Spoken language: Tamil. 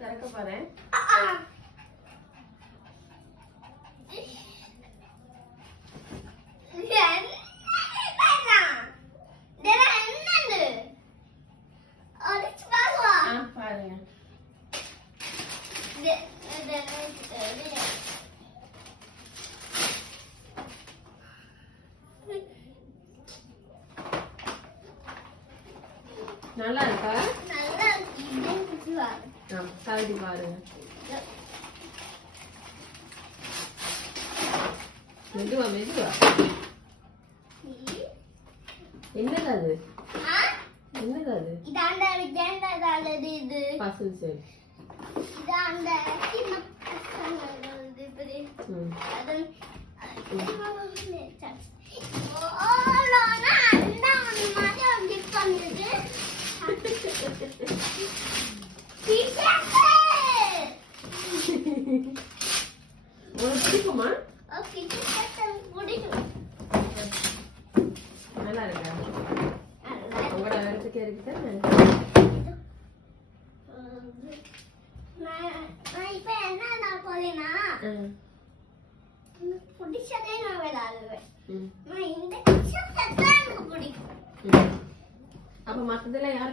திறக்க போறேன். பாருங்க. நல்லா இருக்கா? சாதி பாருங்க. மெதுவா மெதுவா. என்னது அது? என்னது அது? பசல் சரி. உனக்கு பிடிக்குமா? நல்லா இருக்கா? உங்களோட இடத்துக்கு இருக்கு. அப்ப மத்ததெல்லாம் யாரு